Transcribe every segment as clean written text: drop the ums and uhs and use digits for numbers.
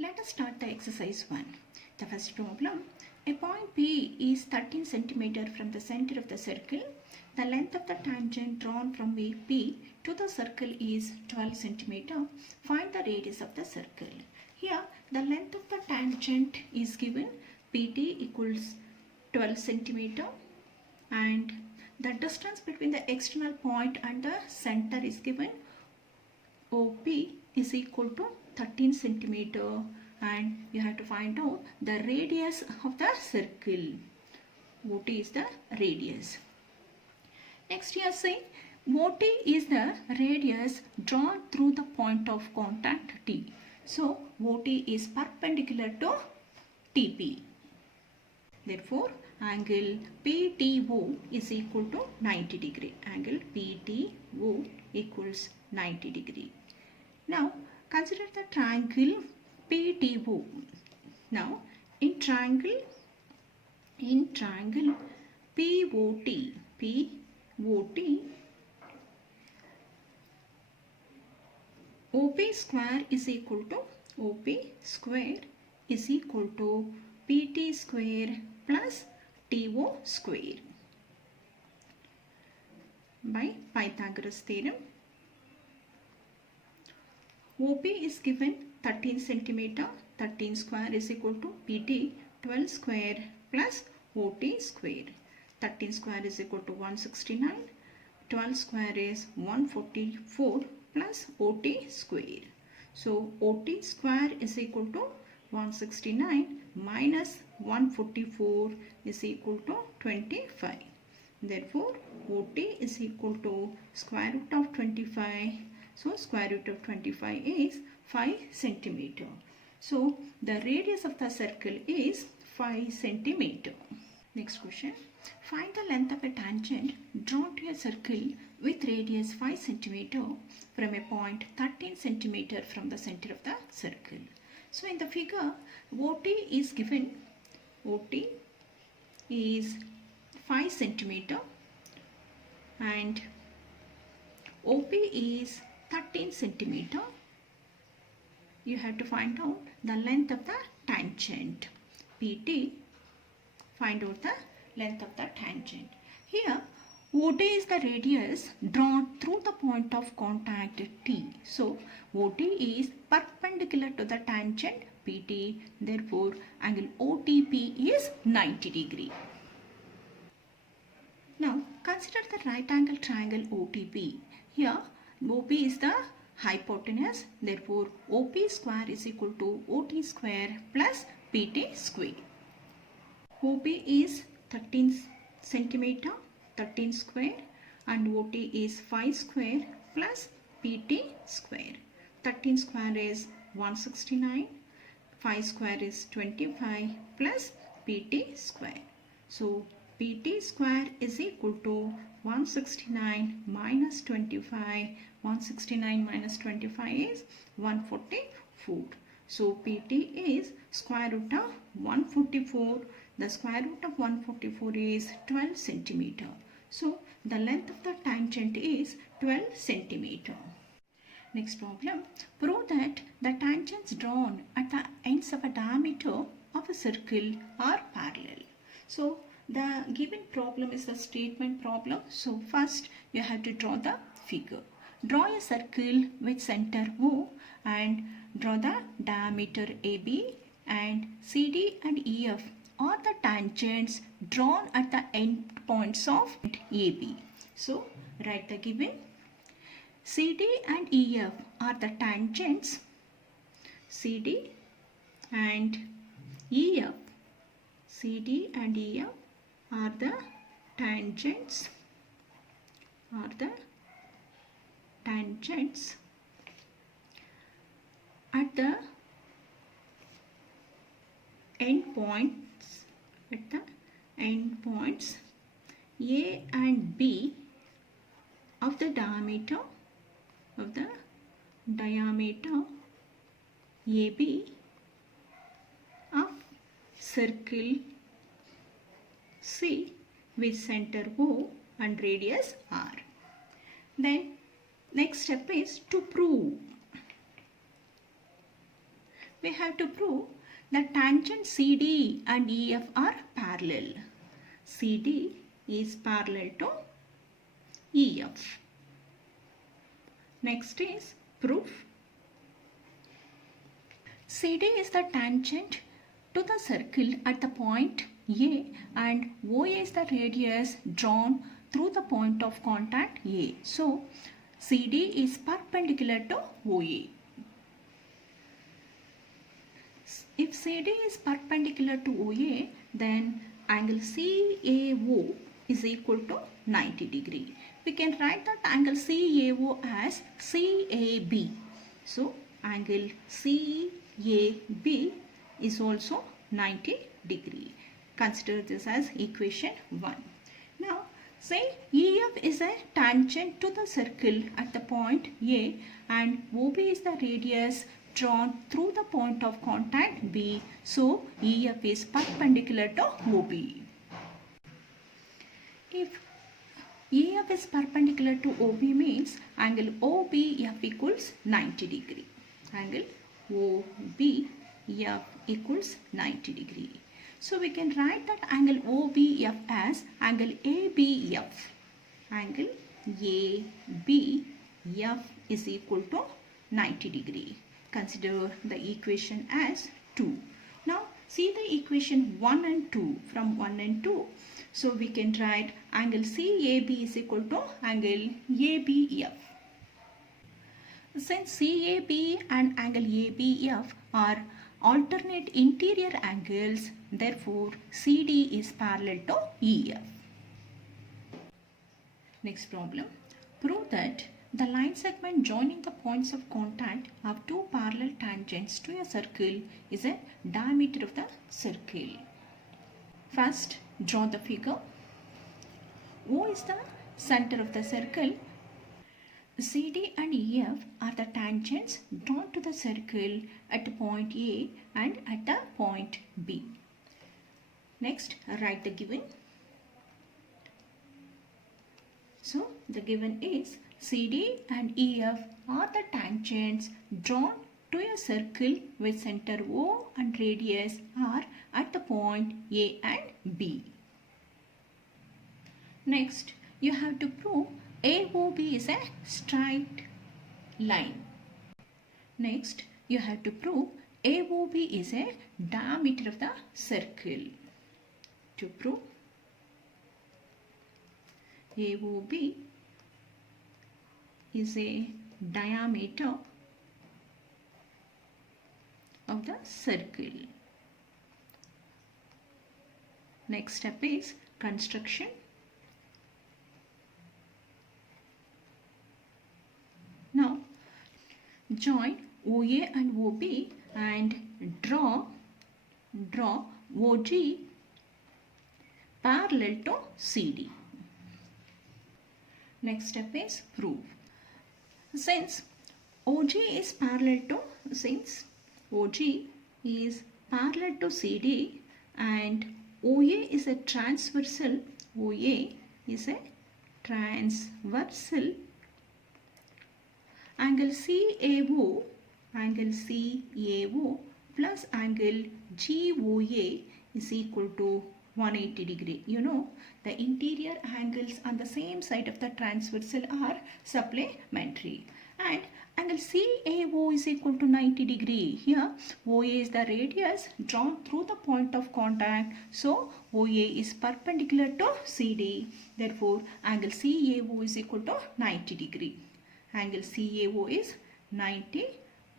Let us start the exercise 1. The first problem. A point P is 13 cm from the center of the circle. The length of the tangent drawn from P to the circle is 12 cm. Find the radius of the circle. Here the length of the tangent is given PT equals 12 cm and the distance between the external point and the center is given OP is equal to 13 cm and you have to find out the radius of the circle. OT is the radius. Next you are saying OT is the radius drawn through the point of contact T. So OT is perpendicular to TP. Therefore angle PTO is equal to 90 degree. Angle PTO equals 90 degree. Now consider the triangle PTO. Now in triangle POT, OP square is equal to PT square plus TO square by Pythagoras theorem. OP is given 13 cm, 13 square is equal to PT 12 square plus OT square. 13 square is equal to 169, 12 square is 144 plus OT square. So OT square is equal to 169 minus 144 is equal to 25. Therefore OT is equal to square root of 25. So square root of 25 is 5 cm. So the radius of the circle is 5 cm. Next question. Find the length of a tangent drawn to a circle with radius 5 cm from a point 13 cm from the center of the circle. So in the figure OT is given. OT is 5 cm and OP is 13 cm. You have to find out the length of the tangent. PT, find out the length of the tangent. Here OT is the radius drawn through the point of contact T. So OT is perpendicular to the tangent PT. Therefore angle OTP is 90 degree. Now consider the right angle triangle OTP. Here OP is the hypotenuse. Therefore OP square is equal to OT square plus PT square. OP is 13 cm, 13 square and OT is 5 square plus PT square. 13 square is 169, 5 square is 25 plus PT square. So PT square is equal to 169 minus 25. 169 minus 25 is 144. So PT is square root of 144. The square root of 144 is 12 cm. So the length of the tangent is 12 cm. Next problem. Prove that the tangents drawn at the ends of a diameter of a circle are parallel. So the given problem is the statement problem. So first you have to draw the figure. Draw a circle with center O and draw the diameter AB, and CD and EF are the tangents drawn at the end points of AB. So write the given. CD and EF are the tangents. CD and EF. CD and EF are the tangents. At the end points, A and B of the diameter AB of circle C with center O and radius R. Then next step is to prove we have to prove that tangent CD and EF are parallel. CD is parallel to EF. Next is proof. CD is the tangent to the circle at the point A and OA is the radius drawn through the point of contact A. So, CD is perpendicular to OA. If CD is perpendicular to OA, then angle CAO is equal to 90 degree. We can write that angle CAO as CAB. So, angle CAB is also 90 degree. Consider this as equation 1. Now, say EF is a tangent to the circle at the point A and OB is the radius drawn through the point of contact B. So, EF is perpendicular to OB. If EF is perpendicular to OB means angle OBF equals 90 degree. Angle OBF equals 90 degree. So we can write that angle OBF as angle ABF. Angle ABF is equal to 90 degree. Consider the equation as 2. Now see the equation 1 and 2. From 1 and 2, so we can write angle CAB is equal to angle ABF. Since CAB and angle ABF are alternate interior angles, therefore CD is parallel to EF. Next problem. Prove that the line segment joining the points of contact of two parallel tangents to a circle is a diameter of the circle. First, draw the figure. O is the center of the circle. CD and EF are the tangents drawn to the circle at point A and at the point B. Next, write the given. So, the given is CD and EF are the tangents drawn to a circle with center O and radius R at the point A and B. Next, you have to prove AOB is a straight line. Next, you have to prove AOB is a diameter of the circle. To prove AOB is a diameter of the circle. Next step is construction. Now, join OA and OB and draw OG parallel to CD. Next step is prove. Since OG is parallel to CD and OA is a transversal, angle CAO plus angle GOA is equal to 180 degree. You know, the interior angles on the same side of the transversal are supplementary. And angle CAO is equal to 90 degree. Here, OA is the radius drawn through the point of contact. So, OA is perpendicular to CD. Therefore, angle CAO is equal to 90 degree. Angle CAO is 90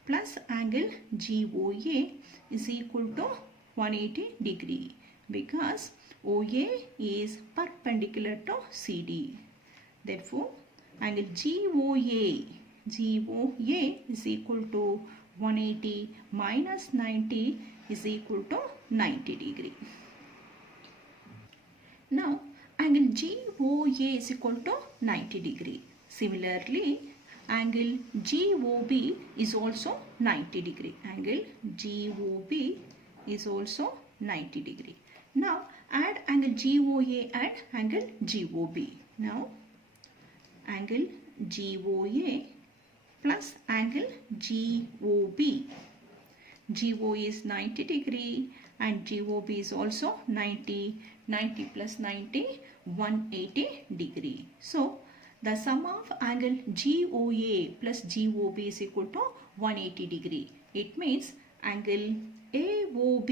plus angle GOA is equal to 180 degree because OA is perpendicular to CD. Therefore, angle GOA is equal to 180 minus 90 is equal to 90 degree. Now, angle GOA is equal to 90 degree. Similarly, angle GOB is also 90 degree. Angle GOB is also 90 degree. Now, add angle GOA and angle GOB. Now, angle GOA plus angle GOB. GO is 90 degree and GOB is also 90. 90 plus 90, 180 degree. So the sum of angle GOA plus GOB is equal to 180 degree. It means angle AOB,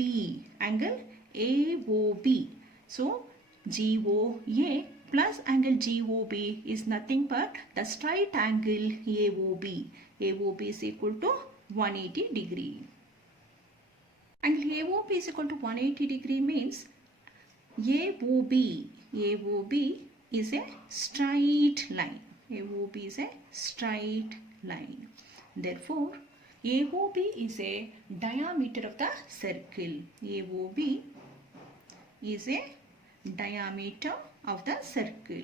So GOA plus angle GOB is nothing but the straight angle AOB. AOB is equal to 180 degree. Angle AOB is equal to 180 degree means AOB is a straight line. AOB is a straight line. Therefore, AOB is a diameter of the circle. AOB is a diameter of the circle.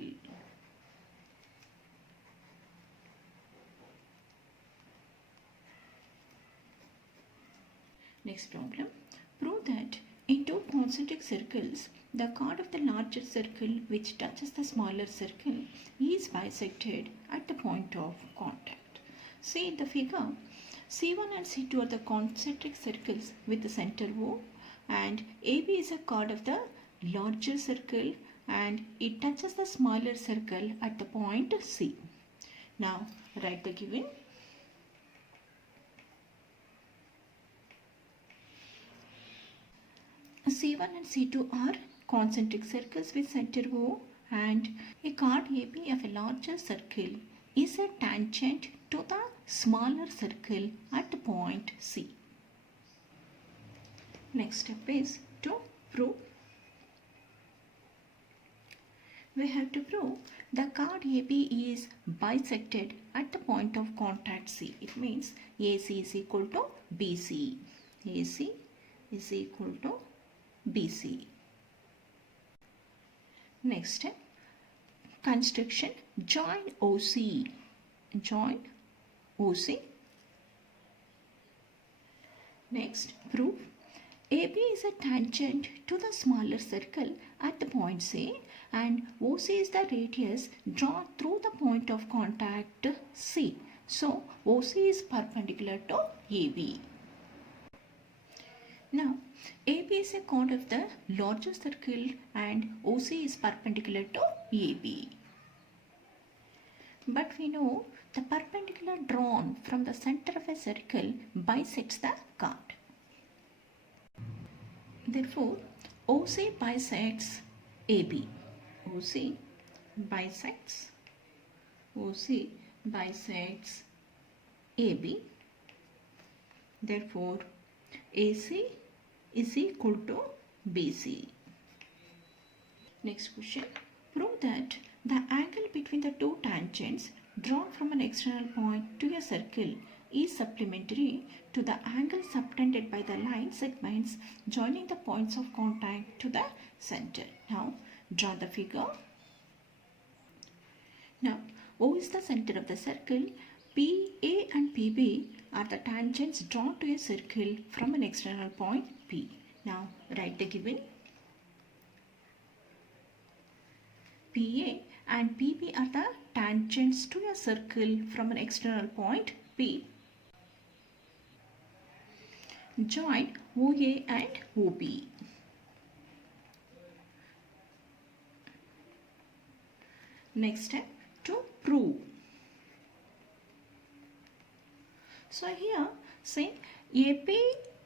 Next problem. Prove that in two concentric circles, the chord of the larger circle which touches the smaller circle is bisected at the point of contact. See in the figure, C1 and C2 are the concentric circles with the center O, and AB is a chord of the larger circle and it touches the smaller circle at the point C. Now write the given. C1 and C2 are concentric circles with center O, and a chord AB of a larger circle is a tangent to the smaller circle at the point C. Next step is to prove. We have to prove the chord AB is bisected at the point of contact C. It means AC is equal to BC. AC is equal to BC. Next step, construction, join OC. Join OC. Next, prove AB is a tangent to the smaller circle at the point C, and OC is the radius drawn through the point of contact C. So, OC is perpendicular to AB. Now, AB is a chord of the larger circle and OC is perpendicular to AB. But we know the perpendicular drawn from the center of a circle bisects the chord. Therefore, OC bisects AB. OC bisects AB. Therefore, AC is equal to BC. Next question. Prove that the angle between the two tangents drawn from an external point to a circle is supplementary to the angle subtended by the line segments joining the points of contact to the center. Now, draw the figure. Now, O is the center of the circle. PA and PB are the tangents drawn to a circle from an external point P. Now, write the given. PA and PB are the tangents to a circle from an external point P. Join OA and OB. Next step, to prove. So here, say AP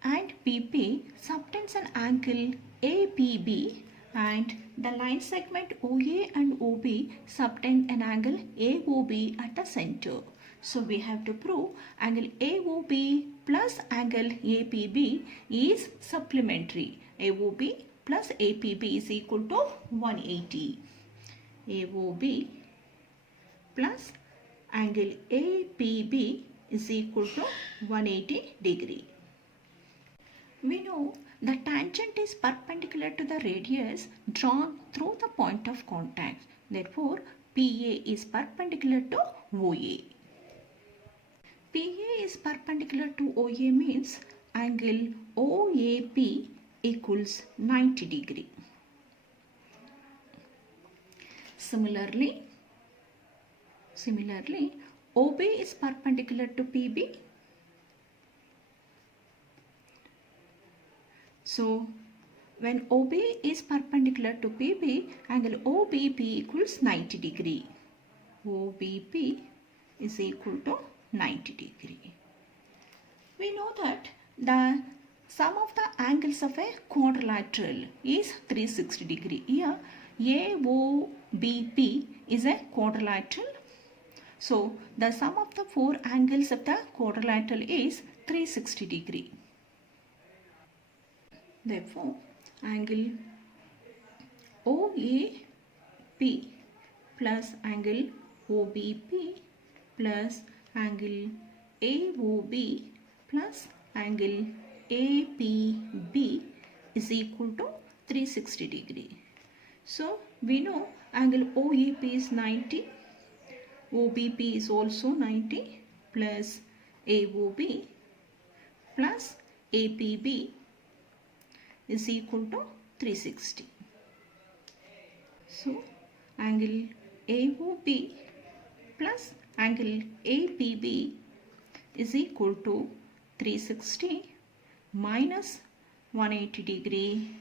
and PP subtends an angle APB, and the line segment OA and OB subtend an angle AOB at the center. So we have to prove angle AOB plus angle APB is supplementary. AOB plus APB is equal to 180. AOB plus angle APB is equal to 180 degree. We know the tangent is perpendicular to the radius drawn through the point of contact. Therefore, PA is perpendicular to OA. PA is perpendicular to OA means angle OAP equals 90 degree. Similarly, OB is perpendicular to PB. So when OB is perpendicular to PB, angle OBP equals 90 degree. OBP is equal to 90 degree. We know that the sum of the angles of a quadrilateral is 360 degree. Here AOBP is a quadrilateral. So the sum of the four angles of the quadrilateral is 360 degree. Therefore, angle OAP plus angle OBP plus angle AOB plus angle APB is equal to 360 degree. So we know angle OAP is 90, OBP is also 90 plus AOB plus APB is equal to 360. So angle AOB plus angle APB is equal to 360 minus 180 degree.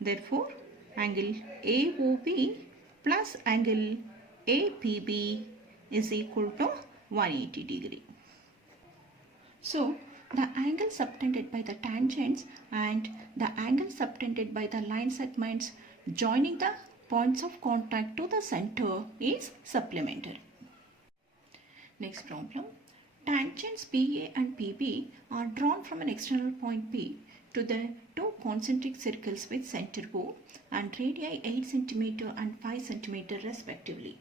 Therefore, angle AOB plus angle APB is equal to 180 degree. So, the angle subtended by the tangents and the angle subtended by the line segments joining the points of contact to the center is supplementary. Next problem. Tangents PA and PB are drawn from an external point P to the two concentric circles with center O and radii 8 cm and 5 cm respectively.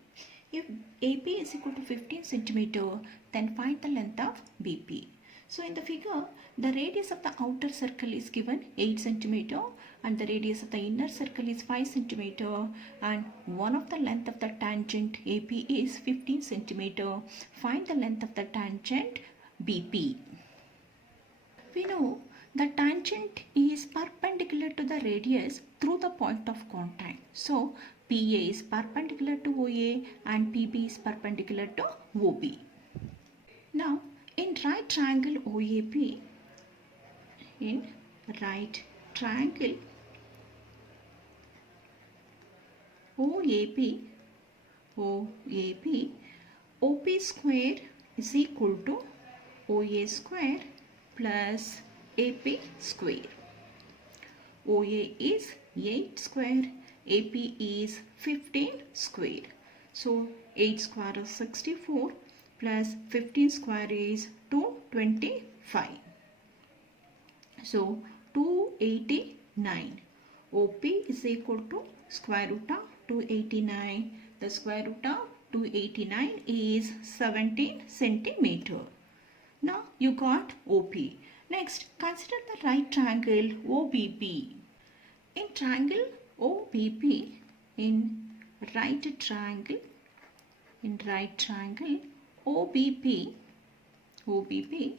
If AP is equal to 15 cm, then find the length of BP. So in the figure, the radius of the outer circle is given 8 cm and the radius of the inner circle is 5 cm and one of the length of the tangent AP is 15 cm. Find the length of the tangent BP. We know the tangent is perpendicular to the radius through the point of contact. So PA is perpendicular to OA and PB is perpendicular to OB. Now in right triangle OAP, OP square is equal to OA square plus AP square. OA is 8 square, AP is 15 square. So 8 square is 64 plus 15 square is 225. So 289. OP is equal to square root of 289. The square root of 289 is 17 centimeter. Now you got OP. Next, consider the right triangle OBP. In triangle OBP, OBP,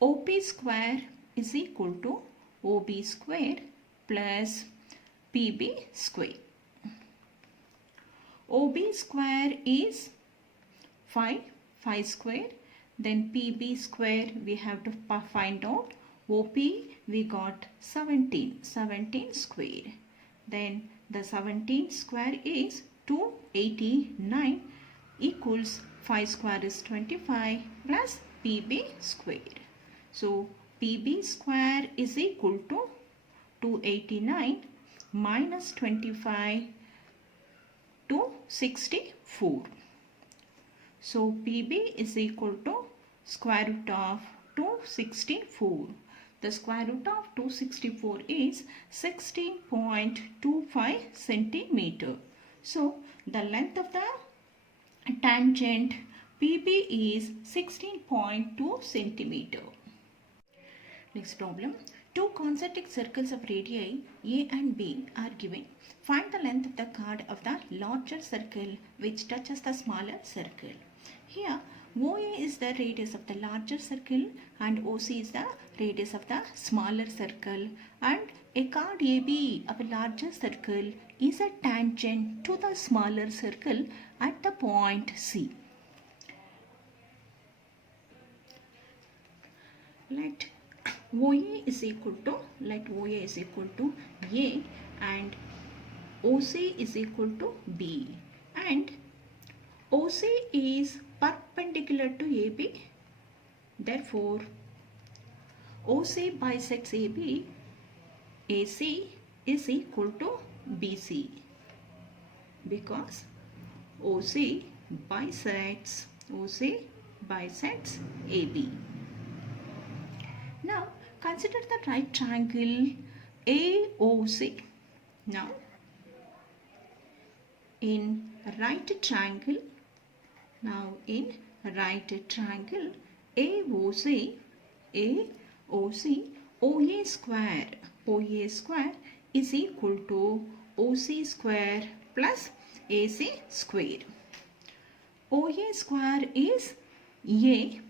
OP square is equal to OB square plus PB square. OB square is 5 square. Then PB square we have to find out. OP we got 17 square. Then the 17 square is 289 equals 5 square is 25 plus PB square. So PB square is equal to 289 minus 25 to 64. So PB is equal to square root of 264. The square root of 264 is 16.25 centimeter. So the length of the tangent PB is 16.2 centimeter. Next problem. Two concentric circles of radii A and B are given. Find the length of the chord of the larger circle which touches the smaller circle. Here OA is the radius of the larger circle and OC is the radius of the smaller circle, and a chord AB of a larger circle is a tangent to the smaller circle at the point C. Let OA is equal to, let OA is equal to A and OC is equal to B, and OC is perpendicular to AB. Therefore, OC bisects AB. AC is equal to BC because OC bisects AB. Now consider the right triangle AOC. Now in right triangle AOC OA square is equal to OC square plus AC square. OA square is A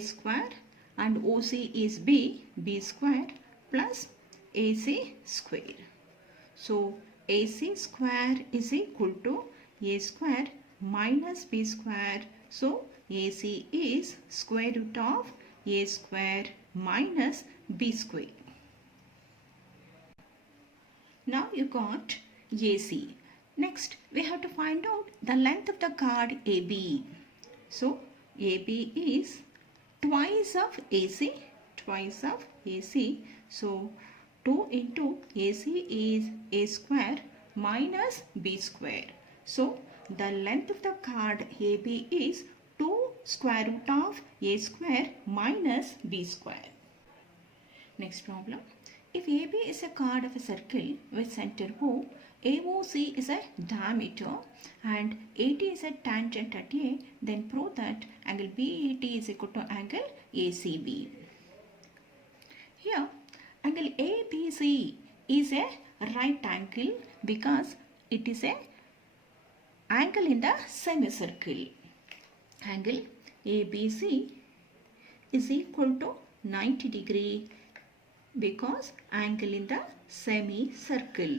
square and OC is B square plus AC square. So AC square is equal to A square minus B square. So AC is square root of A square minus B square. Now you got AC. Next we have to find out the length of the chord AB. So AB is twice of AC. So 2 into AC is A square minus B square. So the length of the chord AB is 2 square root of A square minus B square. Next problem. If AB is a chord of a circle with center O, AOC is a diameter and AD is a tangent at A, then prove that angle BAT is equal to angle ACB. Here angle ABC is a right angle because it is a angle in the semicircle. Angle ABC is equal to 90 degree because angle in the semicircle.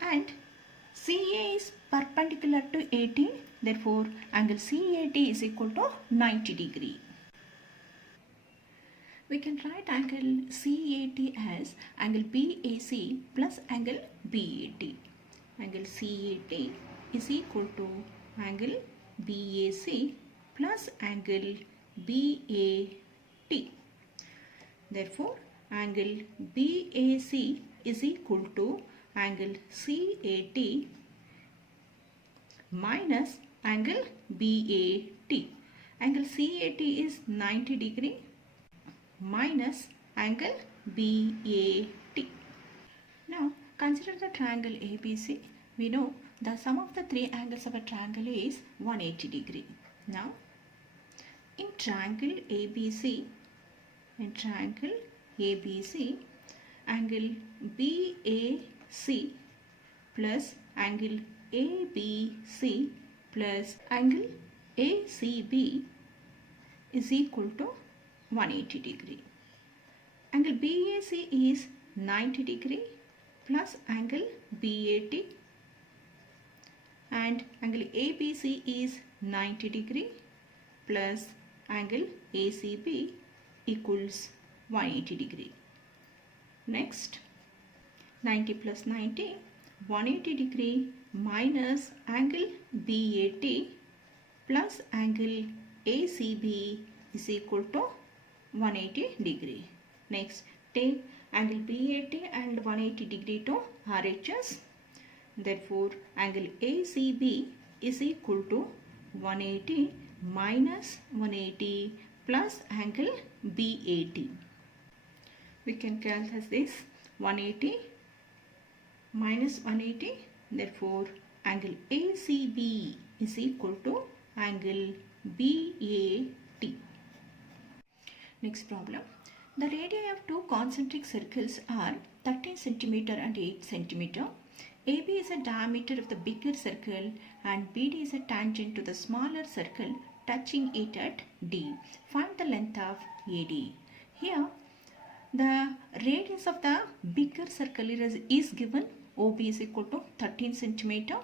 And CA is perpendicular to AT. Therefore, angle CAT is equal to 90 degree. We can write angle CAT as angle BAC plus angle BAT. Angle CAT is equal to angle BAC plus angle BAT. Therefore, angle BAC is equal to angle CAT minus angle BAT. Angle CAT is 90 degree minus angle BAT. Now consider the triangle ABC. We know the sum of the three angles of a triangle is 180 degree. Now in triangle ABC, angle BAC plus angle ABC plus angle ACB is equal to 180 degree. Angle BAC is 90 degree plus angle BAT and angle ABC is 90 degree plus angle ACB equals 180 degree. Next 90 plus 90, 180 degree minus angle BAT plus angle ACB is equal to 180 degree. Next take angle BAT and 180 degree to RHS. Therefore angle ACB is equal to 180 minus 180 plus angle BAT. We can calculate this 180 minus 180. Therefore angle ACB is equal to angle BAT. Next problem. The radii of two concentric circles are 13 cm and 8 cm. AB is a diameter of the bigger circle and BD is a tangent to the smaller circle touching it at D. Find the length of AD. Here the radius of the bigger circle is given. OB is equal to 13 cm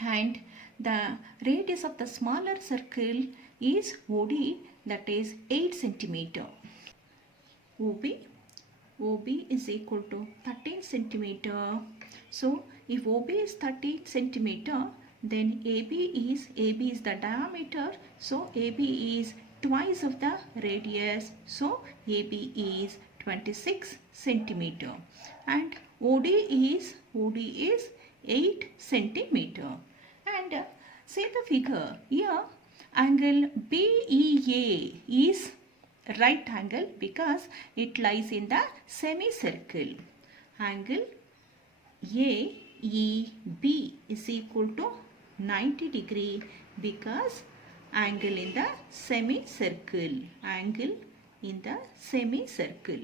and the radius of the smaller circle is OD, that is 8 centimeter. OB is equal to 13 centimeter. So if OB is 13 centimeter, then AB is the diameter. So AB is twice of the radius. So AB is 26 centimeter. And OD is 8 centimeter. And see the figure here. Angle BEA is right angle because it lies in the semicircle. Angle AEB is equal to 90 degree because angle in the semicircle. Angle in the semicircle.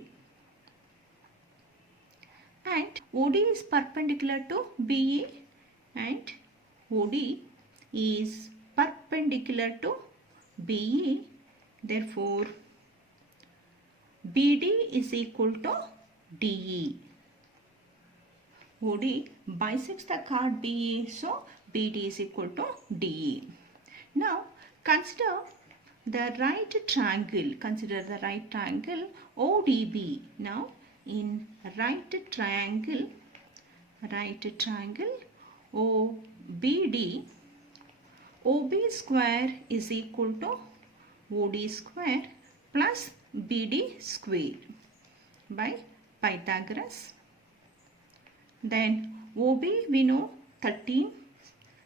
And OD is perpendicular to BE and OD is perpendicular to BE. Therefore, BD is equal to DE. OD bisects the chord BE, so BD is equal to DE. Now, consider the right triangle. Consider the right triangle ODB. Now, in right triangle OBD, OB square is equal to OD square plus BD square by Pythagoras. Then OB we know 13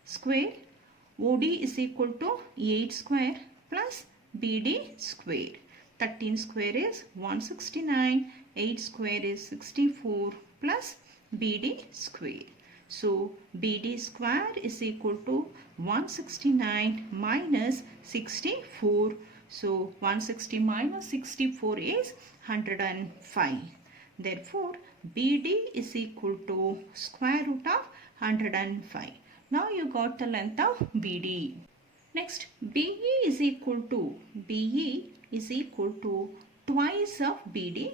square, OD is equal to 8 square plus BD square. 13 square is 169, 8 square is 64 plus BD square. So BD square is equal to 169 minus 64. So 160 minus 64 is 105. Therefore, BD is equal to square root of 105. Now you got the length of BD. Next, BE is equal to twice of BD.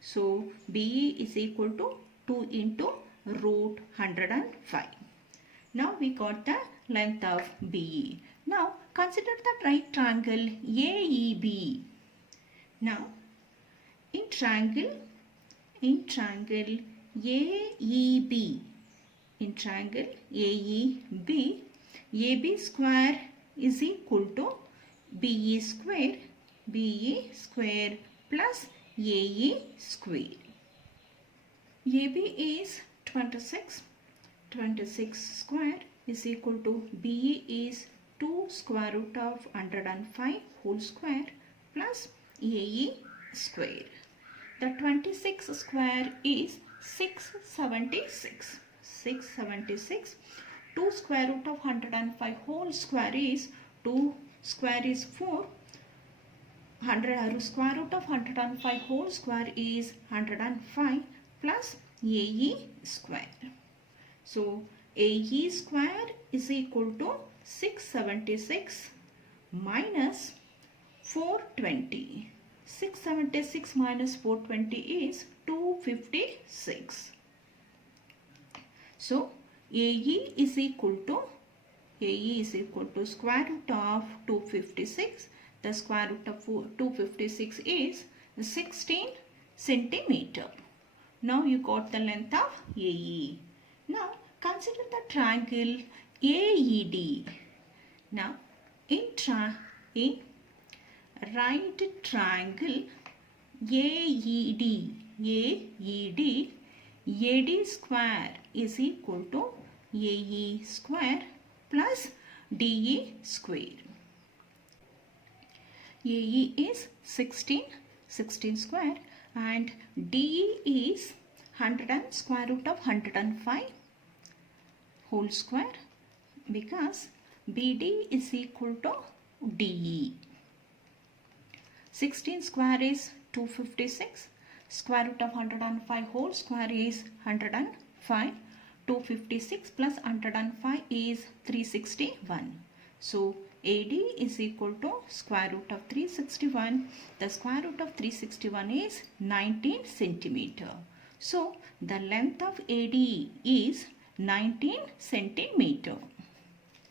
So BE is equal to 2 into root 105. Now we got the length of BE. Now consider the right triangle AEB. Now in triangle AEB, AB square is equal to BE square plus AE square. AB is 26 square is equal to BE is 2 square root of 105 whole square plus AE square. The 26 square is 676. 2 square root of 105 whole square is 2 square is 4. Square root of 105 whole square is 105 plus AE square. So AE square is equal to 676 minus 420. 676 minus 420 is 256. So AE is equal to square root of 256. The square root of 256 is 16 centimeter. Now you got the length of AE. Now consider the triangle AED. Now in right triangle AED, AD square is equal to AE square plus DE square. AE is 16 square and DE is 100 square root of 105 whole square because BD is equal to DE. 16 square is 256. Square root of 105 whole square is 105. 256 plus 105 is 361. So AD is equal to square root of 361. The square root of 361 is 19 centimeter. So the length of AD is 19 centimeter.